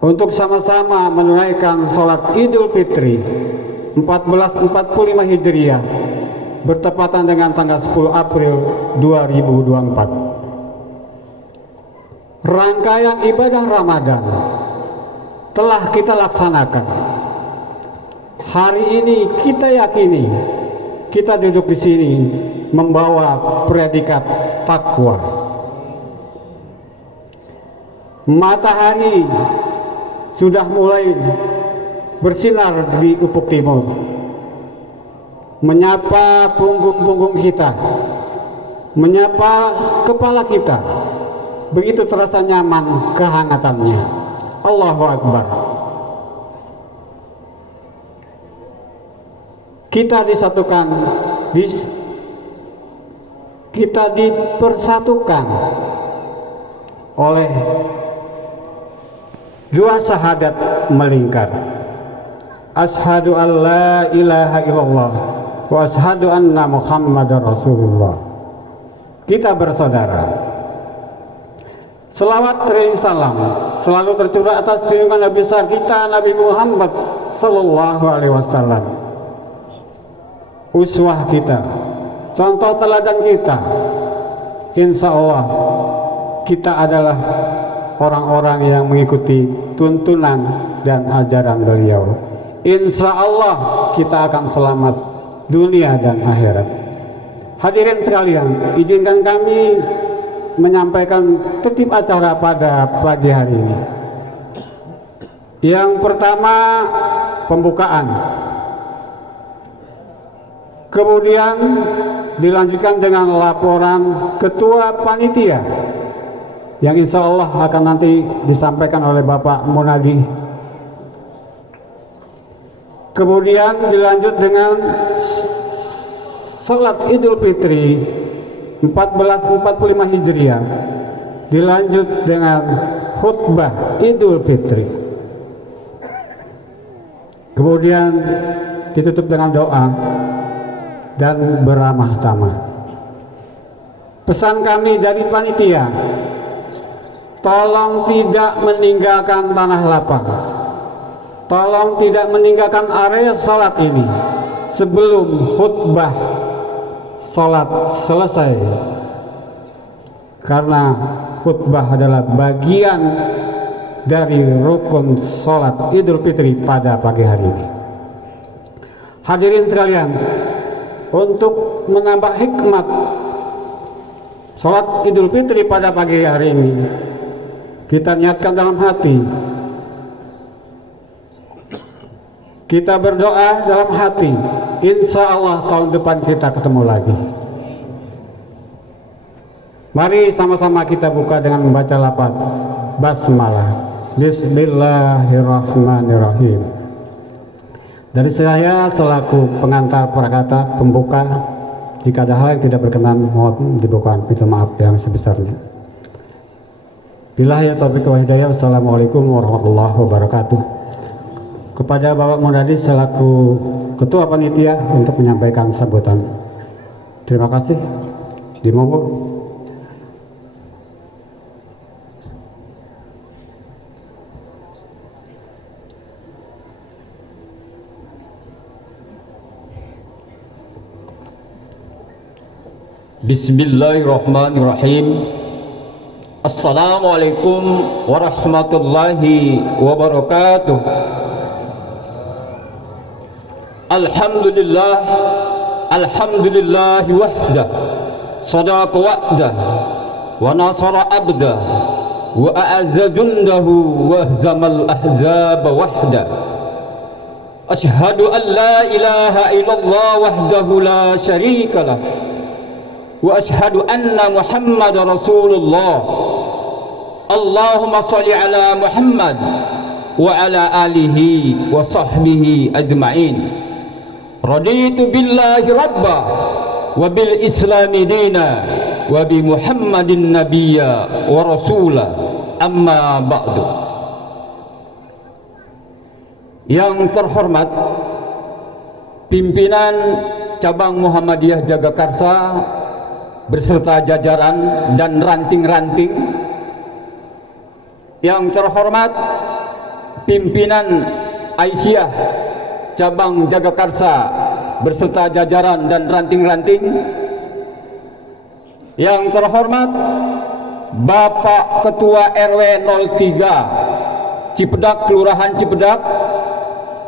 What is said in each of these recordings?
untuk sama-sama menunaikan sholat Idul Fitri 1445 Hijriah bertepatan dengan tanggal 10 April 2024. Rangkaian ibadah Ramadan telah kita laksanakan. Hari ini kita yakini kita duduk di sini membawa predikat takwa. Matahari sudah mulai bersinar di ufuk timur, menyapa punggung-punggung kita, menyapa kepala kita. Begitu terasa nyaman kehangatannya. Allahu Akbar. Kita disatukan, kita dipersatukan oleh dua syahadat melingkar. Asyhadu an la ilaha illallah wa asyhadu anna Muhammadar Rasulullah. Kita bersaudara. Selawat dan salam selalu tercurah atas junjungan Nabi besar kita Nabi Muhammad sallallahu alaihi wasallam. Uswah kita, contoh teladan kita. Insya Allah kita adalah orang-orang yang mengikuti tuntunan dan ajaran beliau. Insya Allah kita akan selamat dunia dan akhirat. Hadirin sekalian, izinkan kami menyampaikan tertib acara pada pagi hari ini. Yang pertama, pembukaan. Kemudian dilanjutkan dengan laporan ketua panitia yang insya Allah akan nanti disampaikan oleh Bapak Munadi. Kemudian dilanjut dengan sholat Idul Fitri 1445 Hijriah, dilanjut dengan khutbah Idul Fitri, kemudian ditutup dengan doa dan beramah tamah. Pesan kami dari panitia, tolong tidak meninggalkan tanah lapang, tolong tidak meninggalkan area sholat ini sebelum khutbah sholat selesai, karena khutbah adalah bagian dari rukun sholat Idul Fitri pada pagi hari ini. Hadirin sekalian, untuk menambah hikmat sholat Idul Fitri pada pagi hari ini, kita niatkan dalam hati, kita berdoa dalam hati, insya Allah tahun depan kita ketemu lagi. Mari sama-sama kita buka dengan membaca lafaz basmalah. Bismillahirrahmanirrahim. Dari saya selaku pengantar prakata pembuka, jika ada hal yang tidak berkenan mohon dibukakan pintu maaf yang sebesarnya. Billahi taufiq wal hidayah. Wassalamualaikum warahmatullahi wabarakatuh. Kepada Bapak Munadi selaku Ketua Panitia untuk menyampaikan sambutan. Terima kasih. Dimonggo. Bismillahirrahmanirrahim. Assalamualaikum warahmatullahi wabarakatuh. Alhamdulillah, alhamdulillah wahdah, sadaqa wa'dah, wa nasara abdah, wa a'azza jundahu, wa ahzamal ahzab wahdah. Ashhadu an la ilaha illallah wahdahu la syarika lah, wa ashhadu anna Muhammad Rasulullah. Allahumma salli ala Muhammad wa ala alihi wa sahbihi ajma'in. Raditu billahi rabba wa bil islami dina wa bi Muhammadin nabiyya wa rasula, amma ba'du. Yang terhormat pimpinan cabang Muhammadiyah Jagakarsa beserta jajaran dan ranting-ranting, yang terhormat pimpinan Aisyah cabang Jagakarsa berserta jajaran dan ranting-ranting. Yang terhormat Bapak Ketua RW 03 Cipedak, Kelurahan Cipedak,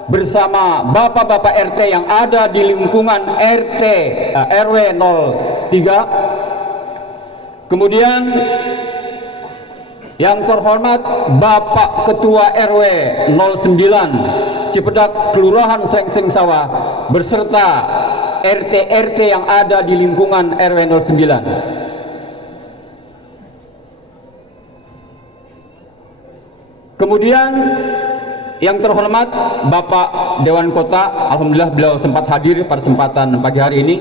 bersama bapak-bapak RT yang ada di lingkungan RW 03. Kemudian yang terhormat Bapak Ketua RW 09 Cipedak, Kelurahan Srengseng Sawah, beserta RT-RT yang ada di lingkungan RW 09. Kemudian yang terhormat Bapak Dewan Kota, alhamdulillah beliau sempat hadir pada kesempatan pagi hari ini.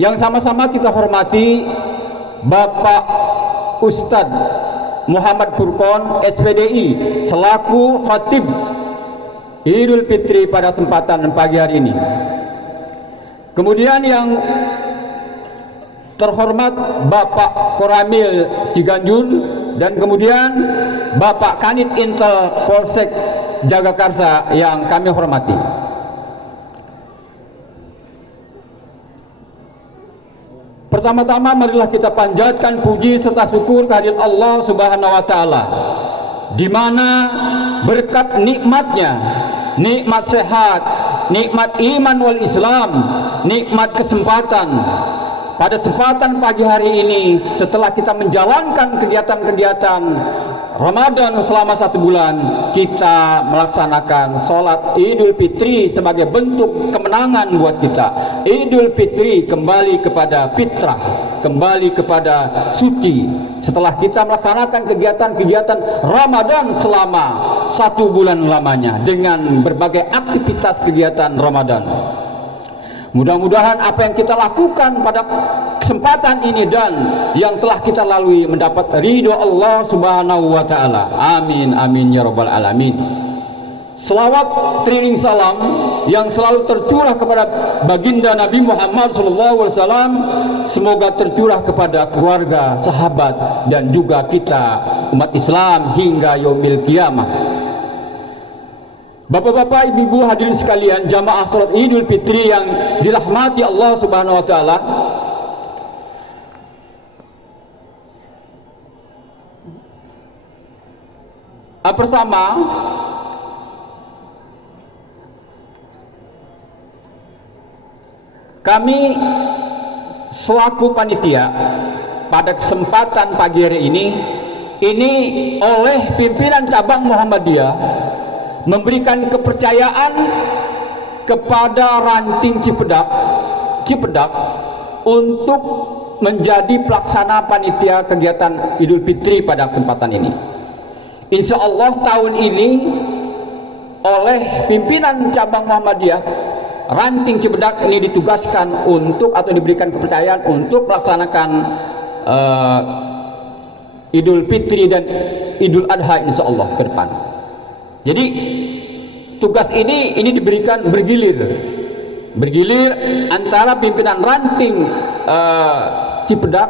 Yang sama-sama kita hormati Bapak Ustadz Muhammad Furqon SPDI selaku khatib Idul Fitri pada kesempatan pagi hari ini. Kemudian yang terhormat Bapak Koramil Ciganjur, dan kemudian Bapak Kanit Intel Polsek Jagakarsa yang kami hormati. Pertama-tama marilah kita panjatkan puji serta syukur kehadirat Allah Subhanahu wa taala, di mana berkat nikmatnya, nikmat sehat, nikmat iman wal Islam, nikmat kesempatan, pada kesempatan pagi hari ini setelah kita menjalankan kegiatan-kegiatan Ramadan selama 1 bulan, kita melaksanakan sholat Idul Fitri sebagai bentuk kemenangan buat kita. Idul Fitri kembali kepada fitrah, kembali kepada suci. Setelah kita melaksanakan kegiatan-kegiatan Ramadan selama 1 bulan lamanya dengan berbagai aktivitas kegiatan Ramadan. Mudah-mudahan apa yang kita lakukan pada kesempatan ini dan yang telah kita lalui mendapat ridho Allah Subhanahu wa taala. Amin amin ya rabbal alamin. Selawat teriring salam yang selalu tercurah kepada baginda Nabi Muhammad SAW, semoga tercurah kepada keluarga, sahabat, dan juga kita umat Islam hingga yaumil kiamah. Bapak-bapak, ibu-ibu hadirin sekalian, jamaah salat Idul Fitri yang dirahmati Allah Subhanahu wa taala. Pertama, kami selaku panitia pada kesempatan pagi hari ini oleh pimpinan cabang Muhammadiyah memberikan kepercayaan kepada ranting Cipedak untuk menjadi pelaksana panitia kegiatan Idul Fitri pada kesempatan ini. Insya Allah tahun ini oleh pimpinan cabang Muhammadiyah ranting Cipedak ini ditugaskan untuk atau diberikan kepercayaan untuk melaksanakan Idul Fitri dan Idul Adha insya Allah ke depan. Jadi tugas ini diberikan bergilir antara pimpinan ranting Cipedak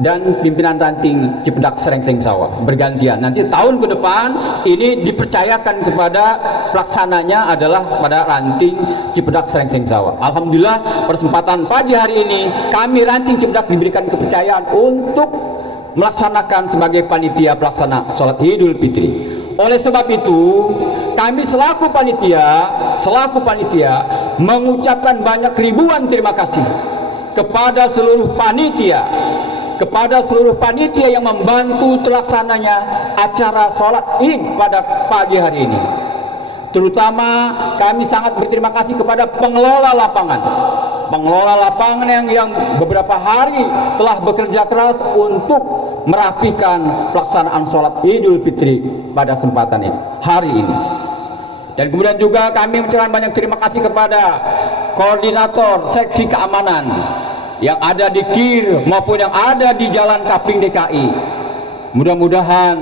dan pimpinan ranting Cipedak Srengseng Sawah, bergantian. Nanti tahun ke depan ini dipercayakan kepada pelaksananya adalah pada ranting Cipedak Srengseng Sawah. Alhamdulillah persempatan pagi hari ini kami ranting Cipedak diberikan kepercayaan untuk melaksanakan sebagai panitia pelaksana sholat Idul Fitri. Oleh sebab itu kami selaku panitia mengucapkan banyak ribuan terima kasih kepada seluruh panitia yang membantu terlaksananya acara sholat Id pada pagi hari ini. Terutama kami sangat berterima kasih kepada pengelola lapangan yang beberapa hari telah bekerja keras untuk merapikan pelaksanaan sholat Idul Fitri pada kesempatan ini, hari ini. Dan kemudian juga kami mengucapkan banyak terima kasih kepada koordinator seksi keamanan yang ada di KIR maupun yang ada di Jalan Kapling DKI. Mudah-mudahan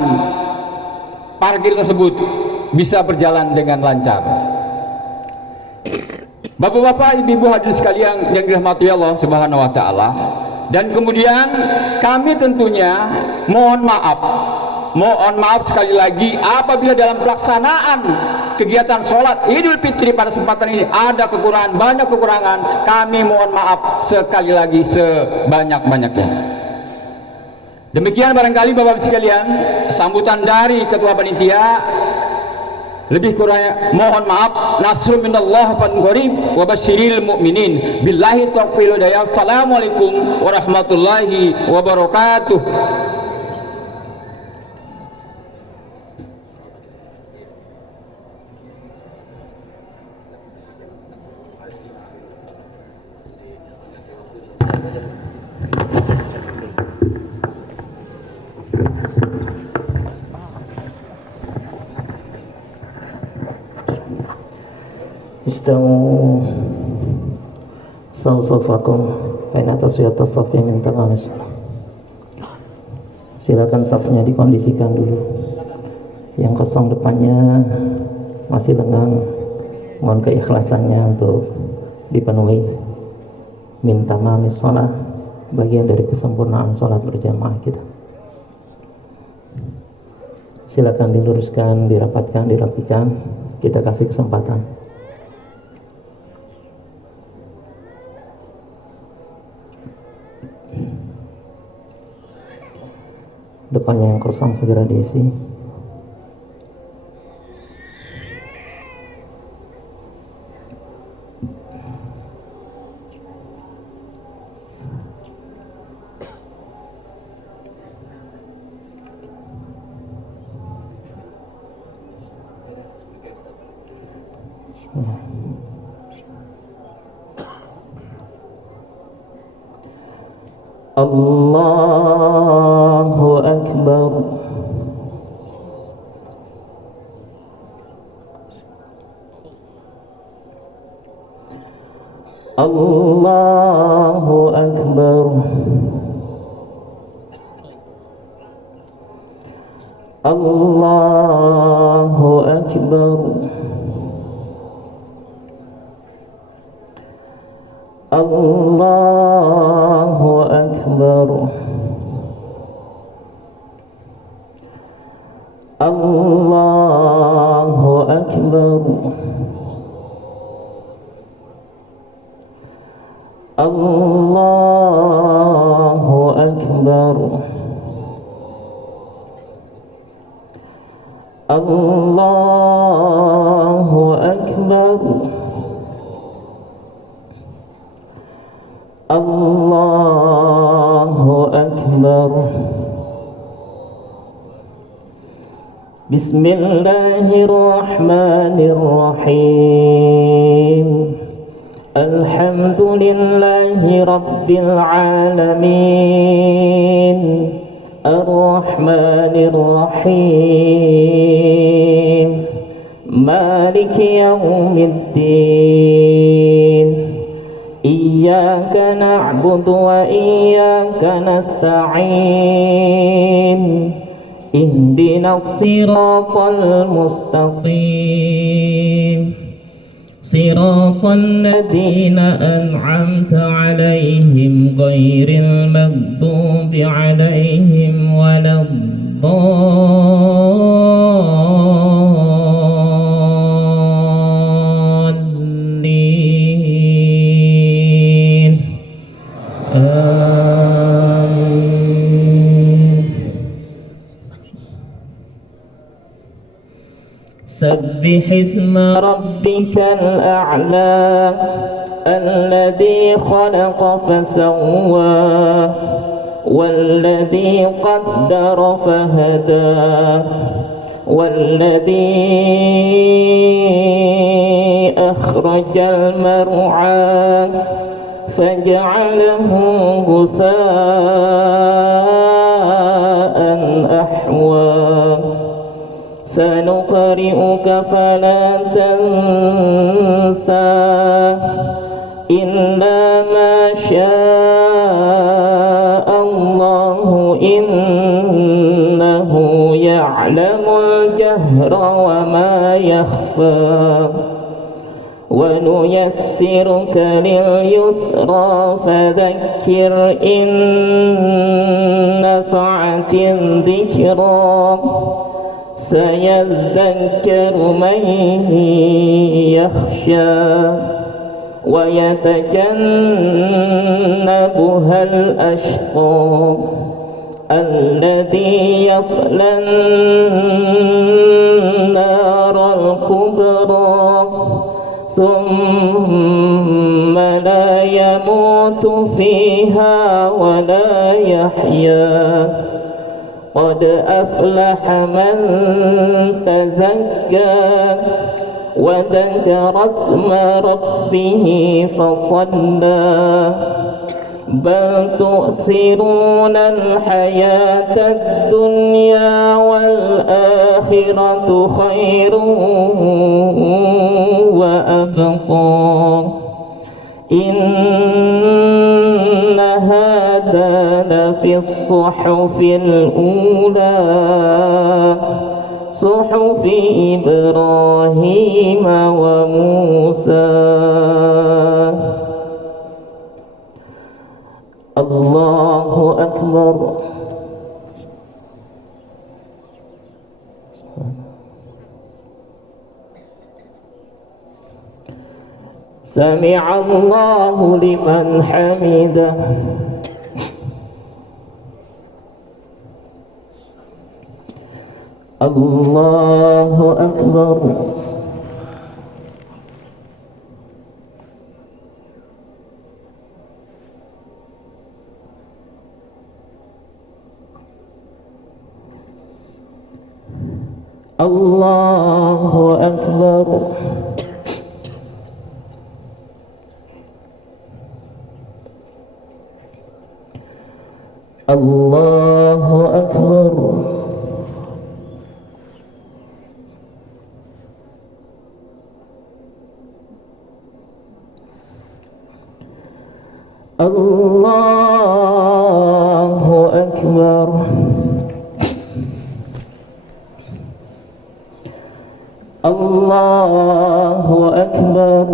parkir tersebut bisa berjalan dengan lancar. Bapak-bapak, ibu-ibu hadirin sekalian yang dirahmati Allah Subhanahu wa taala. Dan kemudian kami tentunya mohon maaf mohon maaf sekali lagi apabila dalam pelaksanaan kegiatan sholat Idul Fitri pada kesempatan ini ada kekurangan, banyak kekurangan, kami mohon maaf sekali lagi sebanyak-banyaknya. Demikian barangkali Bapak-Ibu sekalian sambutan dari Ketua Panitia. Lebih kurangnya mohon maaf. Nasrun minallah fan qarib wa basyiril mu'minin. Billahi taufiq wal hidayah. Assalamualaikum warahmatullahi wabarakatuh. Istawu sawsafakum baina taswiyat as-saffi min tamamis. Silakan safnya dikondisikan dulu. Yang kosong depannya masih lengang, mohon keikhlasannya untuk dipenuhi. Min tamamis shalah, bagian dari kesempurnaan sholat berjamaah kita. Silakan diluruskan, dirapatkan, dirapikan. Kita kasih kesempatan. Depannya yang kosong segera diisi. Allahu Akbar. Allahu Akbar. Allahu Akbar. Allahu Akbar. Allahu Akbar. Allahu Akbar. Allahu Akbar. Allahu Akbar. Bismillahirrahmanirrahim. Alhamdulillahi Rabbil Alamin. Ar-Rahmanir Rahim. Maliki Yaumiddin. Iyyaka na'budu wa iyyaka nasta'in. Ihdinas siratal mustaqim. Siratal ladzina an'amta 'alaihim ghairil maghdubi 'alaihim waladdallin. سبح اسم ربك الأعلى الذي خلق فسوى والذي قدر فهدى والذي أخرج المرعى فجعله غثاء أحوى سنقرئك فلا تنسى إلا ما شاء الله إنه يعلم الجهر وما يخفى ونيسرك لليسرى فذكر إن نفعت الذكرى سيذكر من يخشى ويتجنبها الأشقى الذي يصلى النار الكبرى ثم لا يموت فيها ولا يحيا قد أفلح من تزكى وذكر اسم ربه فصلى بل تؤثرون الحياة الدنيا والآخرة خير وأبقى إن هذا لفي الصحف الأولى صحف إبراهيم وموسى. الله أكبر. سمع الله لمن حمده. الله أكبر. الله أكبر. الله أكبر. الله أكبر. الله أكبر.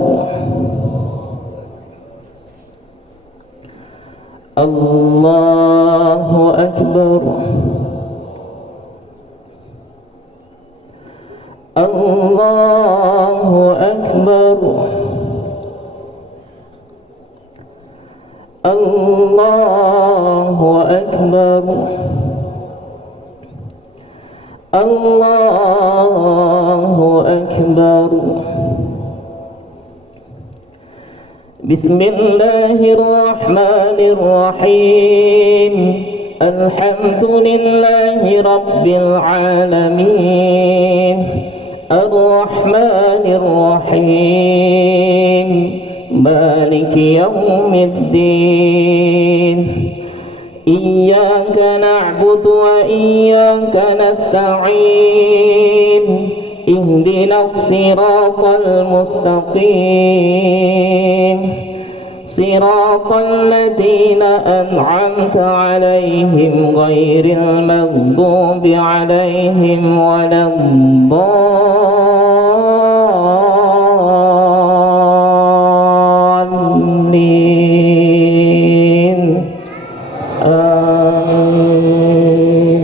الله أكبر. الله أكبر. الله أكبر. الله أكبر. بسم الله الرحمن الرحيم الحمد لله رب العالمين الرحمن الرحيم مالك يوم الدين إياك نعبد وإياك نستعين اهدنا الصراط المستقيم صراط الذين أنعمت عليهم غير المغضوب عليهم ولا الضالين آمين.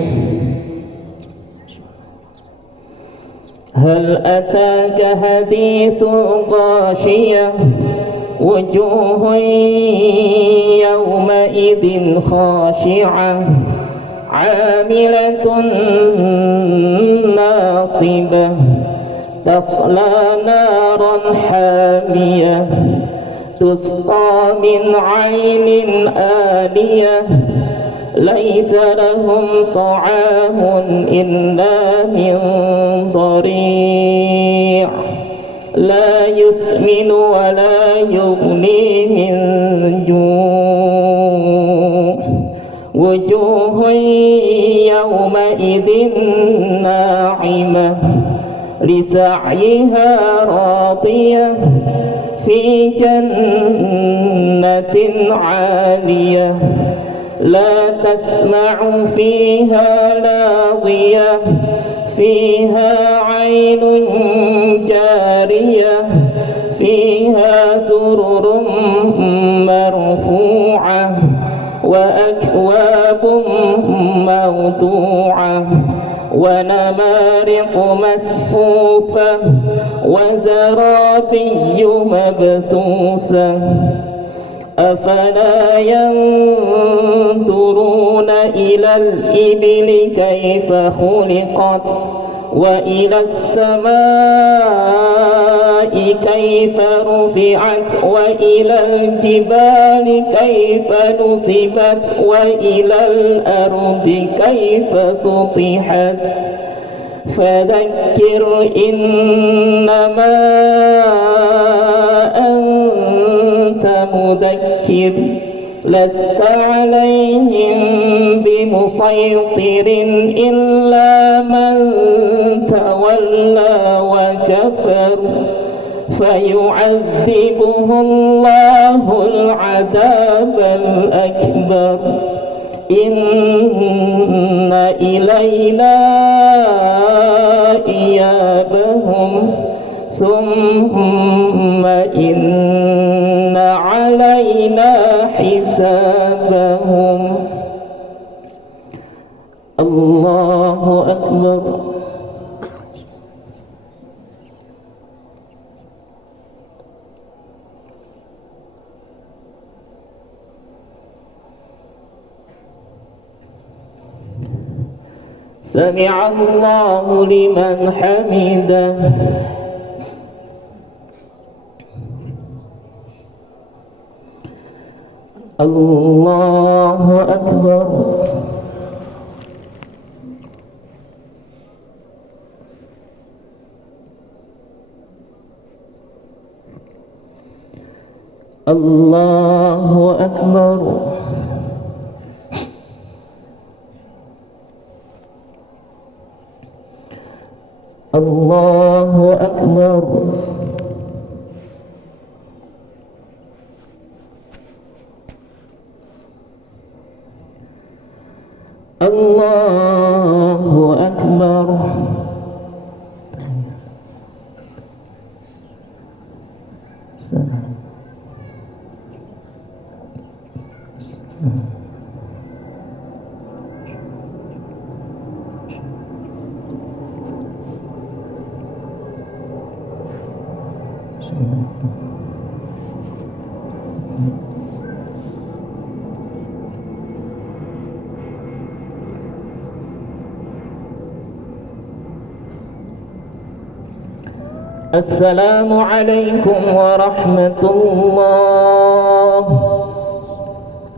هل أتاك حديث الغاشية وجوه يومئذ خاشعة عاملة ناصبة تصلى نارا حامية تسقى من عين آنية ليس لهم طعام إلا من ضريع لا يسمن ولا يغني من جوع وجوه يومئذ ناعمة لسعيها راضية في جنة عالية لا تسمع فيها لاغية فيها عين جارية فيها سرر مرفوعة وأكواب موضوعة ونمارق مصفوفة وزرابي مبثوثة أفلا ينظرون إلى الإبل كيف خلقت وإلى السماء كيف رفعت وإلى الجبال كيف نصبت وإلى الأرض كيف سطحت فذكر إنما أنت مذكر لست عليهم بمسيطر إلا من تولى وكفر فيعذبه الله العذاب الأكبر إن إلينا إيابهم ثم إن علينا حسابهم. الله أكبر. سمع الله لمن حمده. الله أكبر. الله أكبر. الله أكبر. الله أكبر. السلام عليكم ورحمة الله.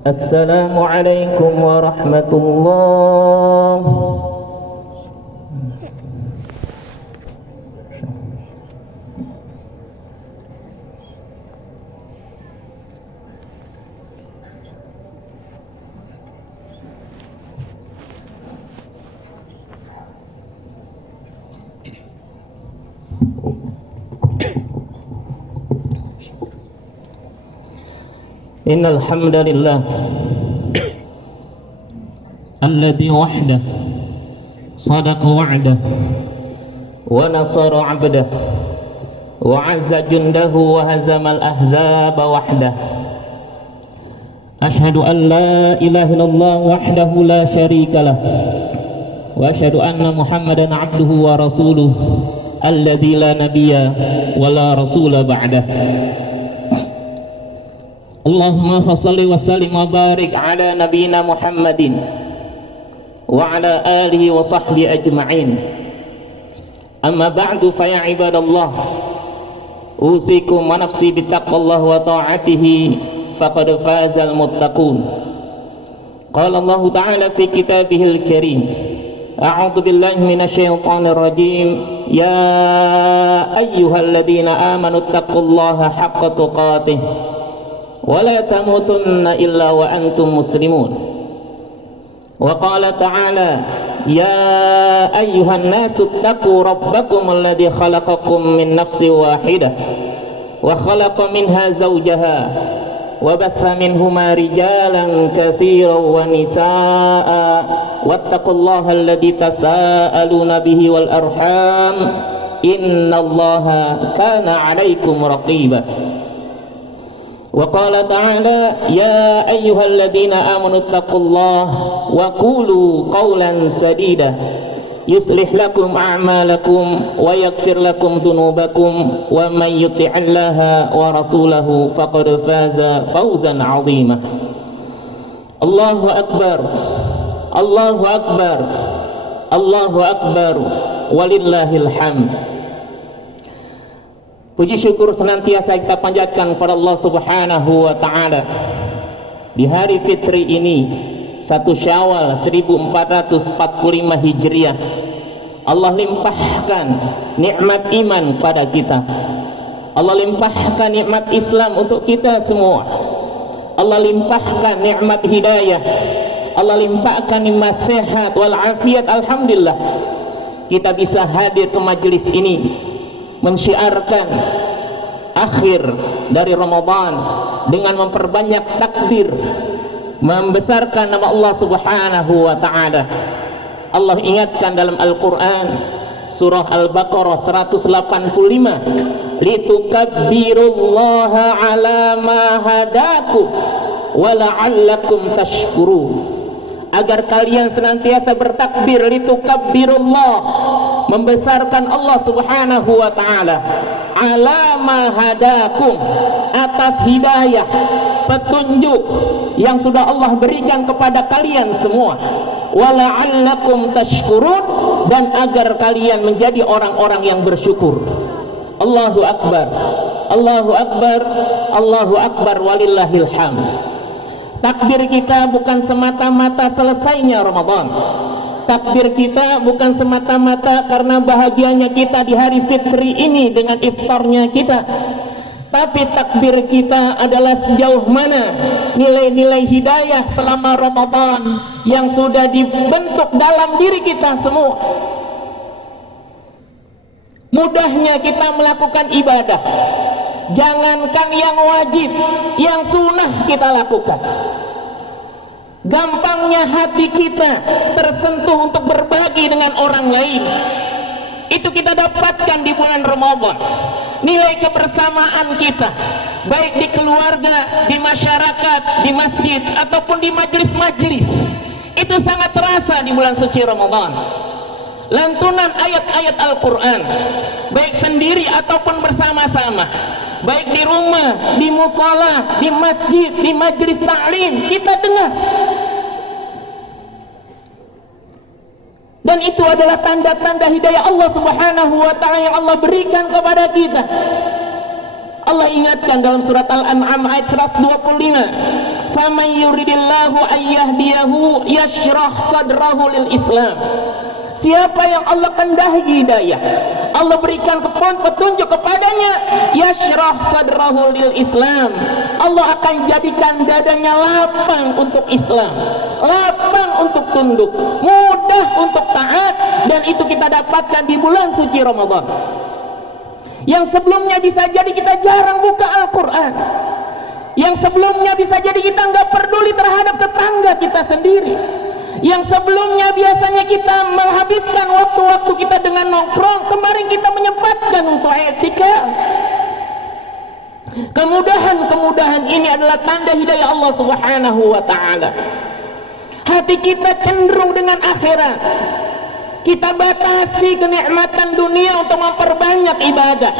السلام عليكم ورحمة الله. إن الحمد لله الذي وحده صدق وعده ونصر عبده وعز جنده وهزم الأحزاب وحده أشهد أن لا إله إلا الله وحده لا شريك له وأشهد أن محمدا عبده ورسوله الذي لا نبي ولا رسول بعده اللهم فصل وسلم وبارك على نبينا محمد وعلى آله وصحبه أجمعين أما بعد فيا عباد الله أوصيكم ونفسي بتقوى الله وطاعته فقد فاز المتقون قال الله تعالى في كتابه الكريم أعوذ بالله من الشيطان الرجيم يا أيها الذين آمنوا اتقوا الله حق تقاته ولا تموتن إلا وأنتم مسلمون وقال تعالى يا أيها الناس اتقوا ربكم الذي خلقكم من نفس واحدة وخلق منها زوجها وبث منهما رجالا كثيرا ونساء واتقوا الله الذي تساءلون به والأرحام innallaha kana 'alaikum raqiba. Wa qala ta'ala ya ayyuhalladzina amanu taqullaha wa qulu qawlan sadida yuslih lakum a'malakum wa yaghfir lakum dhunubakum wa man yuti'illaha wa rasulahu faqad faza fawzan 'azima. Allahu akbar, Allahu akbar, Allahu akbar, walillahil hamd. Puji syukur senantiasa kita panjatkan kepada Allah Subhanahu wa taala. Di hari fitri ini 1 Syawal 1445 Hijriah, Allah limpahkan nikmat iman pada kita. Allah limpahkan nikmat Islam untuk kita semua. Allah limpahkan nikmat hidayah. Allah limpahkan nikmat sehat wal afiat. Alhamdulillah kita bisa hadir ke majelis ini mensyiarkan akhir dari Ramadan dengan memperbanyak takbir, membesarkan nama Allah Subhanahu wa taala. Allah ingatkan dalam Al-Qur'an surah Al-Baqarah 185, litukabbirullaha ala ma hadakum wa la'allakum tashkurun, agar kalian senantiasa bertakbir, litukabbirullah, membesarkan Allah Subhanahu wa taala, ala ma hadakum, atas hidayah, petunjuk yang sudah Allah berikan kepada kalian semua, wa la'allakum tashkurun, dan agar kalian menjadi orang-orang yang bersyukur. Allahu akbar, Allahu akbar, Allahu akbar, walillahil hamd. Takbir kita bukan semata-mata selesainya Ramadan. Takbir kita bukan semata-mata karena bahagianya kita di hari fitri ini dengan iftarnya kita. Tapi takbir kita adalah sejauh mana nilai-nilai hidayah selama Ramadan yang sudah dibentuk dalam diri kita semua. Mudahnya kita melakukan ibadah. Jangankan yang wajib, yang sunnah kita lakukan. Gampangnya hati kita tersentuh untuk berbagi dengan orang lain. Itu kita dapatkan di bulan Ramadan. Nilai kebersamaan kita, baik di keluarga, di masyarakat, di masjid, ataupun di majelis-majelis, itu sangat terasa di bulan suci Ramadan. Lantunan ayat-ayat Al-Quran, baik sendiri ataupun bersama-sama, baik di rumah, di musala, di masjid, di majelis ta'lim, kita dengar. Dan itu adalah tanda-tanda hidayah Allah Subhanahu wa ta'ala yang Allah berikan kepada kita. Allah ingatkan dalam surat Al-An'am ayat 125, faman yuridillahu ayyahdiyahu yashrah sadrahu lil Islam. Siapa yang Allah kehendaki hidayah, Allah berikan petunjuk kepadanya, yashrah sadrahu lil Islam, Allah akan jadikan dadanya lapang untuk Islam, lapang untuk tunduk, mudah untuk taat. Dan itu kita dapatkan di bulan suci Ramadan, yang sebelumnya bisa jadi kita jarang buka Al-Quran, yang sebelumnya bisa jadi kita nggak peduli terhadap tetangga kita sendiri, yang sebelumnya biasanya kita menghabiskan waktu-waktu kita dengan nongkrong, kemarin kita menyempatkan untuk i'tikaf. Kemudahan-kemudahan ini adalah tanda hidayah Allah Subhanahu wa ta'ala. Hati kita cenderung dengan akhirat. Kita batasi kenikmatan dunia untuk memperbanyak ibadah.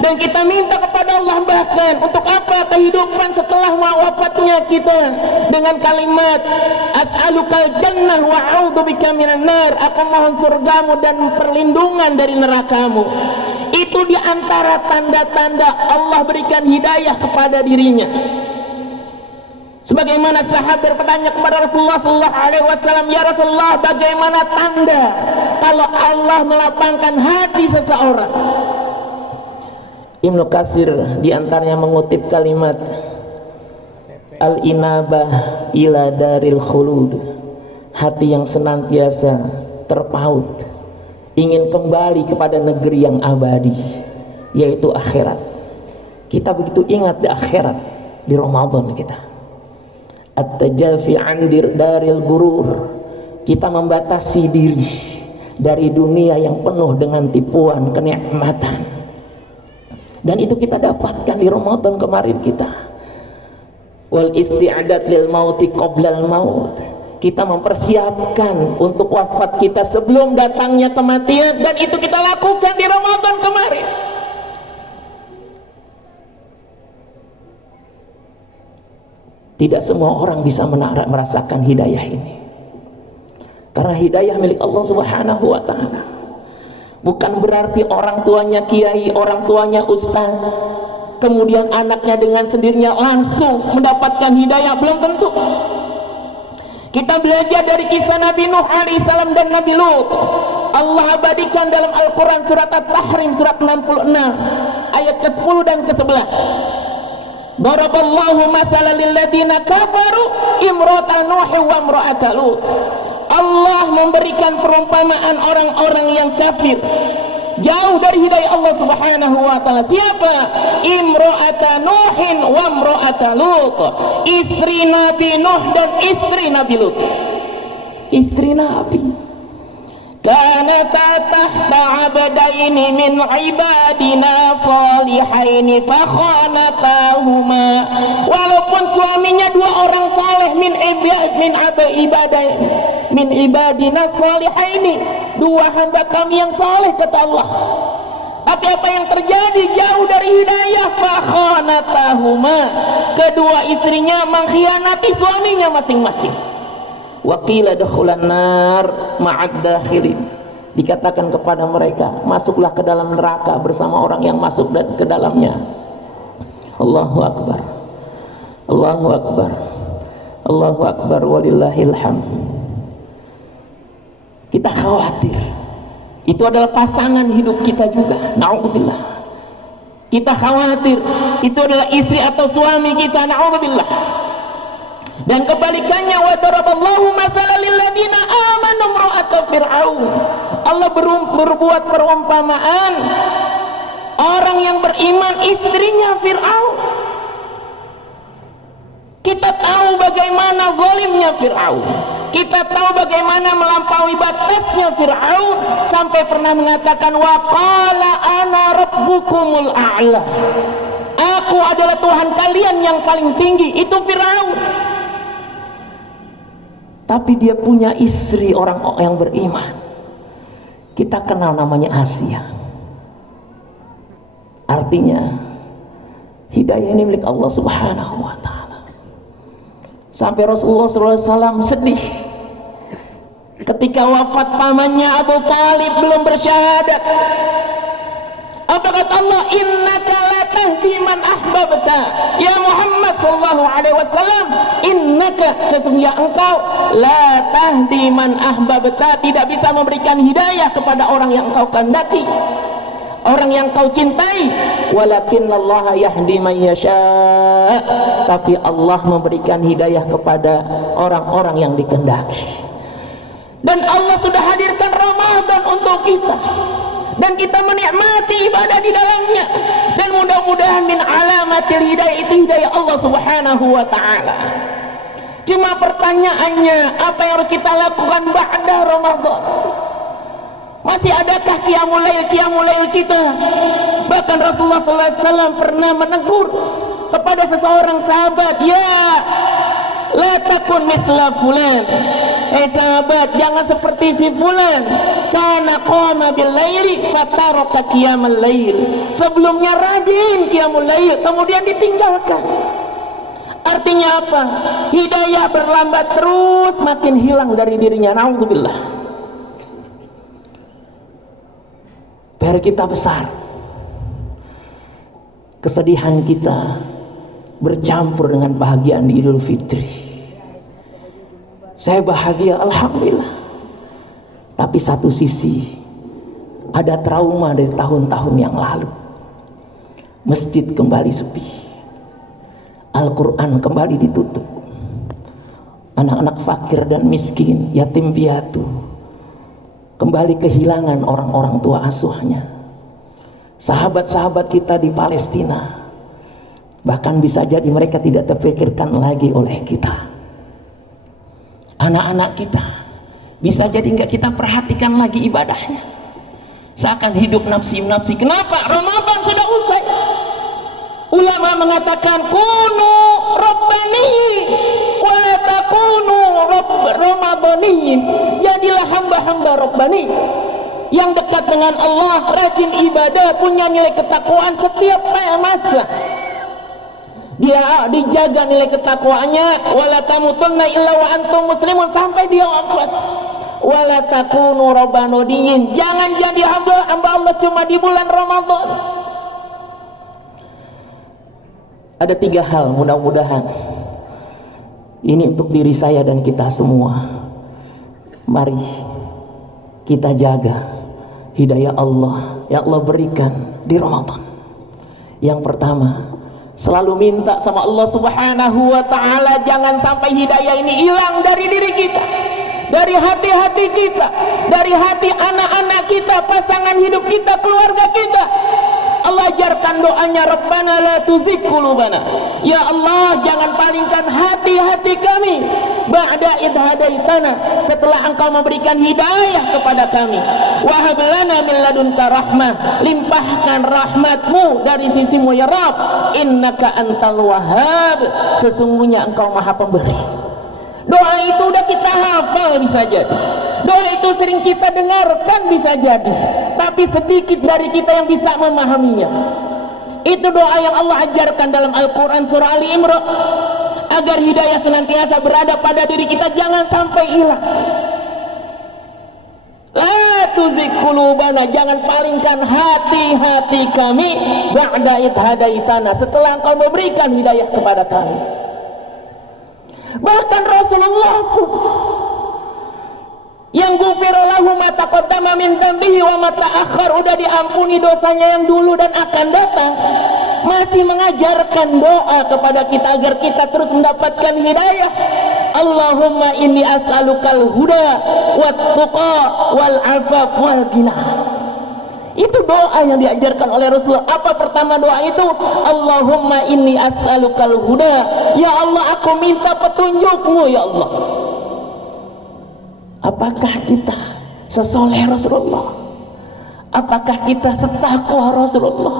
Dan kita minta kepada Allah bahkan untuk apa kehidupan setelah wafatnya kita dengan kalimat as'alukal jannah wa a'udzubika minan nar, aku mohon surgamu dan perlindungan dari nerakamu. Itu diantara tanda-tanda Allah berikan hidayah kepada dirinya. Sebagaimana sahabat bertanya kepada Rasulullah SAW, ya Rasulullah, bagaimana tanda kalau Allah melapangkan hati seseorang? Ibnu Katsir diantaranya mengutip kalimat al-inabah ila daril khulud, hati yang senantiasa terpaut ingin kembali kepada negeri yang abadi, yaitu akhirat. Kita begitu ingat di akhirat di Ramadan kita. At-tajafi an daril gurur, kita membatasi diri dari dunia yang penuh dengan tipuan kenikmatan. Dan itu kita dapatkan di Ramadan kemarin kita. Wal isti'adat lil mauti qoblal maut. Kita mempersiapkan untuk wafat kita sebelum datangnya kematian, dan itu kita lakukan di Ramadan kemarin. Tidak semua orang bisa merasakan hidayah ini, karena hidayah milik Allah Subhanahu wa ta'ala. Bukan berarti orang tuanya kiai, orang tuanya ustaz, kemudian anaknya dengan sendirinya langsung mendapatkan hidayah, belum tentu. Kita belajar dari kisah Nabi Nuh alaihissalam dan Nabi Lut. Allah abadikan dalam Al-Quran surat At-Tahrim surat 66 ayat ke-10 dan ke-11. Daraballahu masalan lilladzina kafaru imra'ata Nuh wa imra'ata Lut. Allah memberikan perumpamaan orang-orang yang kafir, jauh dari hidayah Allah Subhanahu wa ta'ala. Siapa? Imra'ata Nuhin wa imra'ata Lut. Istri Nabi Nuh dan istri Nabi Lut. Istri Nabi. Kanata tahta abdaini min ibadina salihaini fakhanatahuma. Walaupun suaminya dua orang saleh min ibadina salihaini, dua hamba kami yang saleh kata Allah. Tapi apa yang terjadi? Jauh dari hidayah. Fakhanatahuma, kedua istrinya mengkhianati suaminya masing-masing. Waqila dakhulan nar ma'ad dakhilin, dikatakan kepada mereka, masuklah ke dalam neraka bersama orang yang masuk dan ke dalamnya. Allahu akbar, Allahu akbar, Allahu akbar, walillahil hamd. Kita khawatir itu adalah pasangan hidup kita juga, na'udzubillah. Kita khawatir itu adalah istri atau suami kita, na'udzubillah. Dan kebalikannya, wa daraballahu masalan lil ladzina amanu imra'ata fir'aun. Allah berbuat perumpamaan orang yang beriman, istrinya Fir'aun. Kita tahu bagaimana zalimnya Fir'aun. Kita tahu bagaimana melampaui batasnya Fir'aun, sampai pernah mengatakan wa qala ana rabbukumul a'la. Aku adalah Tuhan kalian yang paling tinggi. Itu Fir'aun. Tapi dia punya istri orang yang beriman. Kita kenal namanya Asia. Artinya hidayah ini milik Allah Subhanahu wa ta'ala. Sampai Rasulullah SAW sedih ketika wafat pamannya Abu Talib belum bersyahadat. Apa kata Allah? Innaka la tahdi man ahbabta. Ya Muhammad sallallahu alaihi wasallam, innaka, sesungguhnya engkau, la tahdi man ahbabta, tidak bisa memberikan hidayah kepada orang yang engkau kehendaki, orang yang kau cintai. Walakinnallaha yahdi man yasha. Tapi Allah memberikan hidayah kepada orang-orang yang dikehendaki. Dan Allah sudah hadirkan Ramadan untuk kita, dan kita menikmati ibadah di dalamnya. Dan mudah-mudahan min alamatil hidayah, itu hidayah Allah Subhanahu wa ta'ala. Cuma pertanyaannya, apa yang harus kita lakukan ba'da Ramadan? Masih adakah qiyamul lail kita? Bahkan Rasulullah SAW pernah menegur kepada seseorang sahabat, ya la takun misla fulan. Sahabat, jangan seperti si fulan, kana qama bil laili fataraka qiyamul lail. Sebelumnya rajin qiyamul lail, kemudian ditinggalkan. Artinya apa? Hidayah berlambat terus, makin hilang dari dirinya. Naudzubillah. PR kita besar. Kesedihan kita bercampur dengan bahagiaan di Idul Fitri. Saya bahagia, alhamdulillah. Tapi satu sisi ada trauma dari tahun-tahun yang lalu. Masjid kembali sepi, Al-Quran kembali ditutup, anak-anak fakir dan miskin, yatim piatu kembali kehilangan orang-orang tua asuhnya. Sahabat-sahabat kita di Palestina, bahkan bisa jadi mereka tidak terpikirkan lagi oleh kita. Anak-anak kita Bisa jadi nggak kita perhatikan lagi ibadahnya, seakan hidup nafsi-nafsi. Kenapa? Ramadan sudah usai. Ulama mengatakan kunu rabbaniyin wa la takunu ramadaniyin. Jadilah hamba-hamba rabbani yang dekat dengan Allah, rajin ibadah, punya nilai ketakwaan setiap masa. Dia dijaga nilai ketakwaannya, wala tamutunna illa wa antum muslimun, sampai dia wafat. Wala takunu rabbaniyin, jangan jadi hamba Allah cuma di bulan Ramadan. Ada 3 hal, mudah-mudahan ini untuk diri saya dan kita semua. Mari kita jaga hidayah Allah yang Allah berikan di Ramadan. Yang pertama, selalu minta sama Allah Subhanahu wa ta'ala, jangan sampai hidayah ini hilang dari diri kita, dari hati-hati kita, dari hati anak-anak kita, pasangan hidup kita, keluarga kita. Allah ajarkan doanya, Rabbana la tuzigh qulubana. Ya Allah, jangan palingkan hati-hati kami ba'da idh hadaitana, setelah Engkau memberikan hidayah kepada kami. Wa hab lana min ladunka rahmah, limpahkan rahmatmu dari sisimu ya Rabb. Innaka antal wahhab, sesungguhnya Engkau Maha Pemberi. Doa itu udah kita hafal bisa jadi, doa itu sering kita dengarkan bisa jadi, tapi sedikit dari kita yang bisa memahaminya. Itu doa yang Allah ajarkan dalam Al-Quran surah Ali Imran, agar hidayah senantiasa berada pada diri kita, jangan sampai hilang. La tuzigh qulubana, jangan palingkan hati-hati kami ba'da idh hadaitana, setelah Engkau memberikan hidayah kepada kami. Bahkan Rasulullah pun yang ghufira lahu ma taqaddama min dzambihi wa ma ta'akhkhar, udah diampuni dosanya yang dulu dan akan datang, masih mengajarkan doa kepada kita agar kita terus mendapatkan hidayah. Allahumma inni as'alukal huda wat tuqa wal afaf wal ghina. Itu doa yang diajarkan oleh Rasulullah. Apa pertama doa itu? Allahumma inni as'alukal huda, ya Allah aku minta petunjukmu ya Allah. Apakah kita sesoleh Rasulullah? Apakah kita setakwa Rasulullah?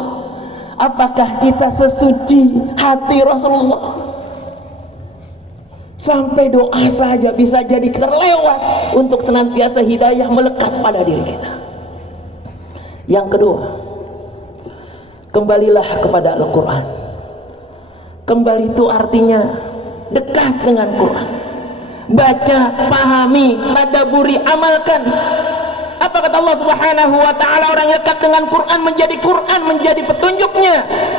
Apakah kita sesuci hati Rasulullah? Sampai doa saja bisa jadi terlewat untuk senantiasa hidayah melekat pada diri kita. Yang kedua, kembalilah kepada Al-Quran. Kembali itu artinya dekat dengan Quran. Baca, pahami, tadabburi, amalkan. Apa kata Allah Subhanahu wa ta'ala, orang yang dekat dengan Quran menjadi petunjuknya.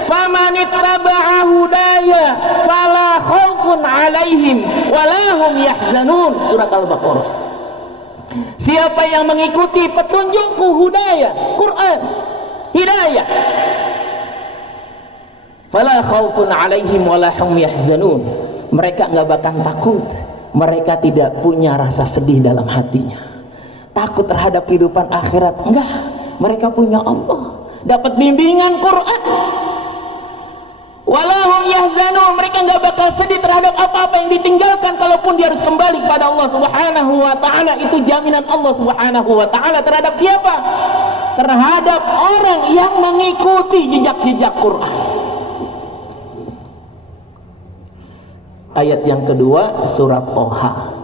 Famanittaba'a hudaya fala khaufun 'alaihim wala hum yahzanun. Surat Al-Baqarah. Siapa yang mengikuti petunjukku, hudaya, Quran, hidayah, fala khaufun 'alaihim wala hum yahzanun. Mereka enggak bakal takut, mereka tidak punya rasa sedih dalam hatinya, takut terhadap kehidupan akhirat. Enggak, mereka punya Allah, dapat bimbingan Quran. Walahum yahzanun, mereka enggak bakal sedih terhadap apa-apa yang ditinggalkan, kalaupun dia harus kembali kepada Allah Subhanahu wa ta'ala. Itu jaminan Allah Subhanahu wa ta'ala terhadap siapa? Terhadap orang yang mengikuti jejak-jejak Quran. Ayat yang kedua, surat Toha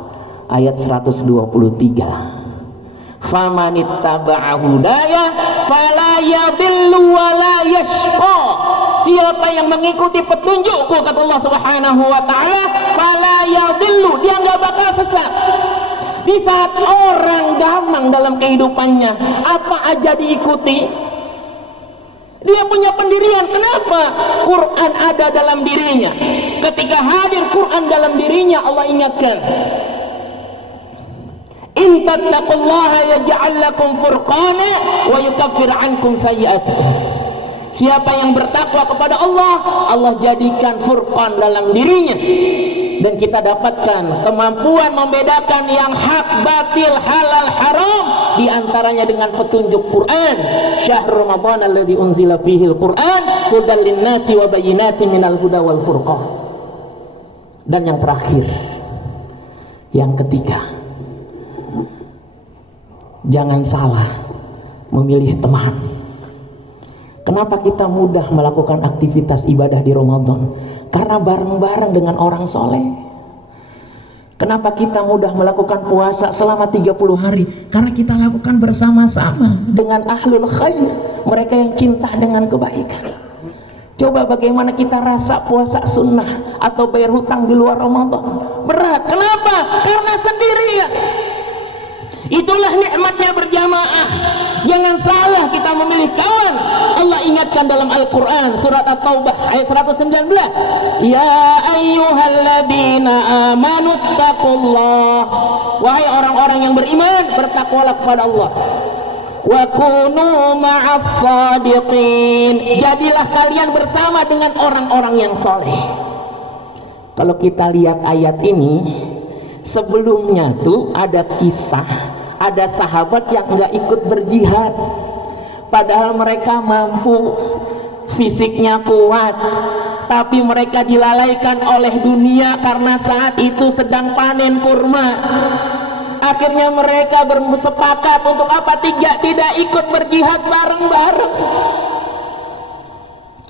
ayat 123. Famanittaba'a hudaya fala yadillu wa la yashqa. Siapa yang mengikuti petunjukku, kata Allah Subhanahu wa ta'ala, fala yadillu, dia enggak bakal sesat. Di saat orang gamang dalam kehidupannya, apa aja diikuti, dia punya pendirian. Kenapa? Quran ada dalam dirinya. Ketika hadir Quran dalam dirinya, Allah ingatkan, in tattaqullaha yaj'al lakum furqana wa yukaffir ankum sayyi'atikum. Siapa yang bertakwa kepada Allah, Allah jadikan furqan dalam dirinya, dan kita dapatkan kemampuan membedakan yang hak, batil, halal, haram, diantaranya dengan petunjuk Quran. Syahrul Ramadan alladzi unzila fihil Quran hudan linnasi wa bayyinatin minal huda wal furqan. Dan yang terakhir, yang ketiga, jangan salah memilih teman. Kenapa kita mudah melakukan aktivitas ibadah di Ramadan? Karena bareng-bareng dengan orang soleh. Kenapa kita mudah melakukan puasa selama 30 hari? Karena kita lakukan bersama-sama dengan ahlul khair, mereka yang cinta dengan kebaikan. Coba bagaimana kita rasa puasa sunnah atau bayar hutang di luar Ramadan? Berat. Kenapa? Karena sendirian. Itulah nikmatnya berjamaah. Jangan salah kita memilih kawan. Allah ingatkan dalam Al-Quran surat At-Taubah ayat 119, ya ayyuhalladzina amanu taqullah, wahai orang-orang yang beriman, bertakwalah kepada Allah. Wa kunu ma'as shadiqin, jadilah kalian bersama dengan orang-orang yang soleh. Kalau kita lihat ayat ini, sebelumnya tuh ada kisah, ada sahabat yang nggak ikut berjihad, padahal mereka mampu, fisiknya kuat, tapi mereka dilalaikan oleh dunia karena saat itu sedang panen kurma. Akhirnya mereka bersepakat untuk apa? Tidak ikut berjihad bareng-bareng.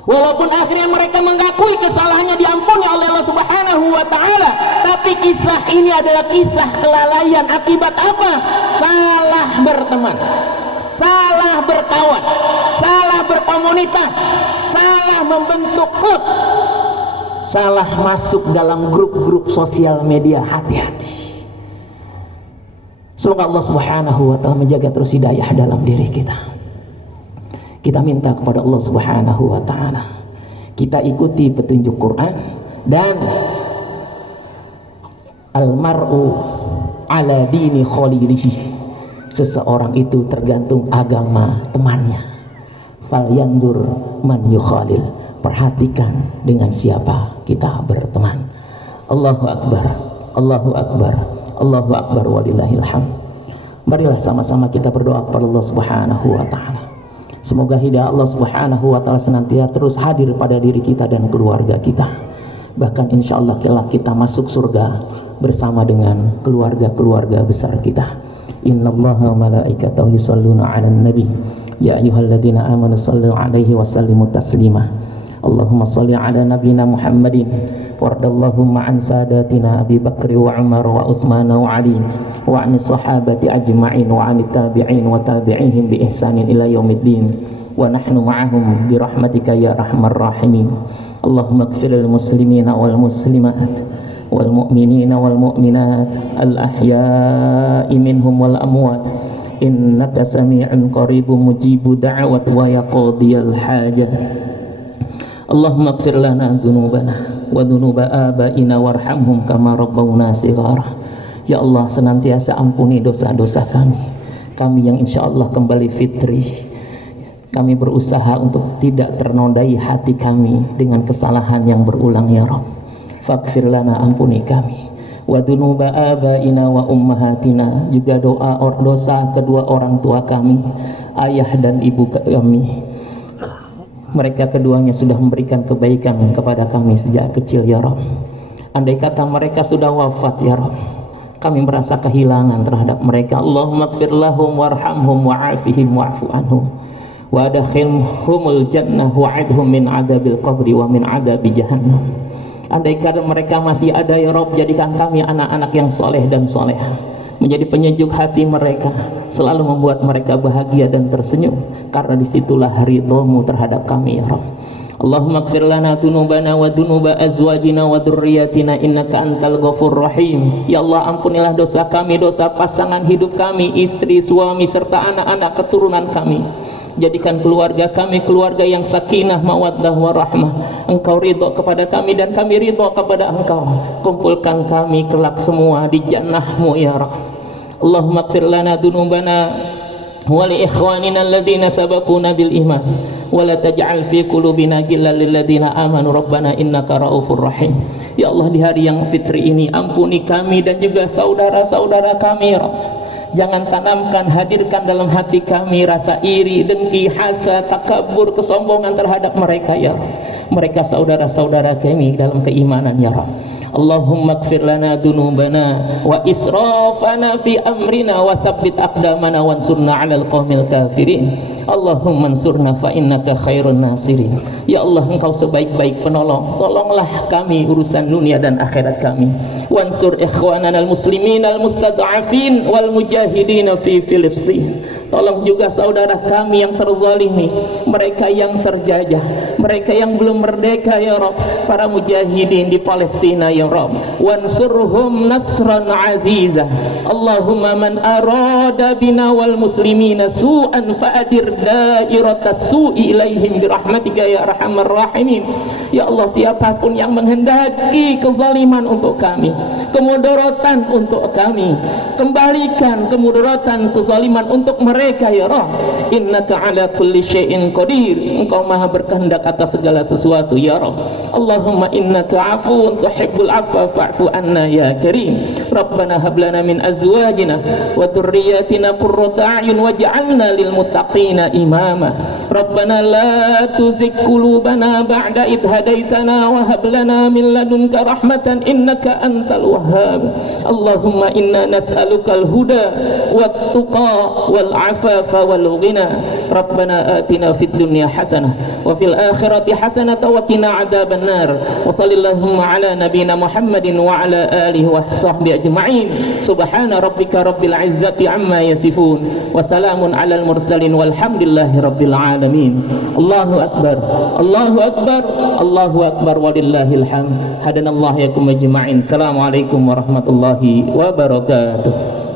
Walaupun akhirnya mereka mengakui kesalahannya diampuni oleh Allah Subhanahu wa Ta'ala, tapi kisah ini adalah kisah kelalaian. Akibat apa? Salah berteman, salah berkawan, salah berkomunitas, salah membentuk klub, salah masuk dalam grup-grup sosial media. Hati-hati. Semoga Allah Subhanahu wa Ta'ala menjaga terus hidayah dalam diri kita. Kita minta kepada Allah Subhanahu wa Ta'ala, kita ikuti petunjuk Quran, dan almar'u ala dini khalilihi, seseorang itu tergantung agama temannya. Falyanzur man yukhalil, perhatikan dengan siapa kita berteman. Allahu Akbar, Allahu Akbar, Allahu Akbar, walillahil hamd. Marilah sama-sama kita berdoa kepada Allah Subhanahu wa Ta'ala. Semoga hidayah Allah Subhanahu wa Ta'ala senantiasa terus hadir pada diri kita dan keluarga kita. Bahkan insya Allah kelak kita masuk surga bersama dengan keluarga-keluarga besar kita. Innallaha wa malaikatahu yusholluna 'alan nabi ya ayyuhalladzina amanu shallu 'alaihi wa sallimu taslima. Allahumma shalli 'ala nabiyyina Muhammadin wardallahumma an sadatina Abi Bakri wa Umar wa Utsman wa Ali wa an sahabati ajma'in wa an tabi'in wa tabi'ihim bi ihsanin ila yaumiddin wa nahnu ma'ahum bi rahmatika ya arhamar rahimin. Allahumma ighfir lil muslimina wal muslimat wal mu'minina wal mu'minat al ahya'i minhum wal amwat innaka sami'un qaribun mujibu da'wat wa ya qadiyal hajat. Allahumma ighfir lana dzunubana wa dzunuba abaina warhamhum kama rabbawna shighara. Ya Allah, senantiasa ampuni dosa-dosa kami yang insya Allah kembali fitri. Kami berusaha untuk tidak ternodai hati kami dengan kesalahan yang berulang ya Rabb. Faghfir lana, ampuni kami. Wa dzunuba abaina wa ummahatina, juga dosa kedua orang tua kami, ayah dan ibu kami. Mereka keduanya sudah memberikan kebaikan kepada kami sejak kecil ya Rabb. Andai kata mereka sudah wafat ya Rabb, kami merasa kehilangan terhadap mereka. Allahumma ighfir lahum warhamhum wa'afihim wa'fu anhum wa adkhilhumul jannah wa'idhum min adabil qabri wa min adabi jahannam. Andai kata mereka masih ada ya Rabb, jadikan kami anak-anak yang soleh dan solehah, menjadi penyejuk hati mereka, selalu membuat mereka bahagia dan tersenyum, karena disitulah ridho-Mu terhadap kami ya Rabb. Allahumma ighfir lana dzunubana wa dzunuba azwajina wa dzurriyyatina innaka antal ghafurur rahim. Ya Allah, ampunilah dosa kami, dosa pasangan hidup kami, istri, suami, serta anak-anak keturunan kami. Jadikan keluarga kami keluarga yang sakinah, mawaddah, warahmah. Engkau ridho kepada kami dan kami ridho kepada Engkau. Kumpulkan kami kelak semua di jannah-Mu ya Rabb. Allahumma ighfir lana dzunubana wa li ikhwanina alladzina sabaquna bil iman wa la taj'al fi qulubina ghillan lil ladzina amanu rabbana innaka raufur rahim. Ya Allah, di hari yang fitri ini ampuni kami dan juga saudara-saudara kami ya Rabb. Jangan tanamkan, hadirkan dalam hati kami rasa iri, dengki, hasad, takabur, kesombongan terhadap mereka ya Rabb. Mereka saudara-saudara kami dalam keimanan ya Rabb. Allahumma ighfir lana dunubana wa israfana fi amrina wa tsabbit aqdamana wansurna 'alal qaumil kafirin. Allahumma ansurna fa innaka khairun nasirin. Ya Allah, Engkau sebaik-baik penolong. Tolonglah kami urusan dunia dan akhirat kami. Wansur ikhwanana al-muslimin al-mustad'afin wal mujahidin fi Filistin. Tolong juga saudara kami yang terzalimi, mereka yang terjajah, mereka yang belum merdeka ya Rabb, para mujahidin di Palestina ya Rabb. Wansurhum nasran aziza. Allahumma man arada bina wal muslimina su'an fa'adir dairatas su'i ilaihim birahmatika ya arhamar rahimin. Ya Allah, siapapun yang menghendaki kezaliman untuk kami, kemudaratan untuk kami, kembalikan kemudaratan, kezaliman untuk mereka ya Rabb. Innaka ala kulli syai'in qadir. Engkau maha berkehendak atas segala sesuatu ya Rabb. Allahumma innaka afuwun tuhibbul afwa fa'fu anna ya karim. Rabbana hab lana min azwajina wa dhurriyyatina qurrata a'yun waj'alna lil muttaqina imama. Rabbana la tuzigh qulubana ba'da idh hadaitana wa hab lana min ladunka rahmatan innaka antal wahhab. Allahumma inna nas'alukal huda wat tuqa wal afafa wal ghina. Rabbana atina fid dunya hasanah wa fil akhirati hasanah wa qina adzaban nar. Wa sallallahu ala nabiyyina Muhammadin wa ala alihi wa sahbihi ajma'in. Subhana rabbika rabbil izzati amma yasifun wa salamun alal mursalin walhamdulillahi rabbil alamin. Allahu akbar, Allahu akbar, Allahu akbar walillahil hamd. Hadanallahu yakum ajma'in. Assalamualaikum warahmatullahi wabarakatuh.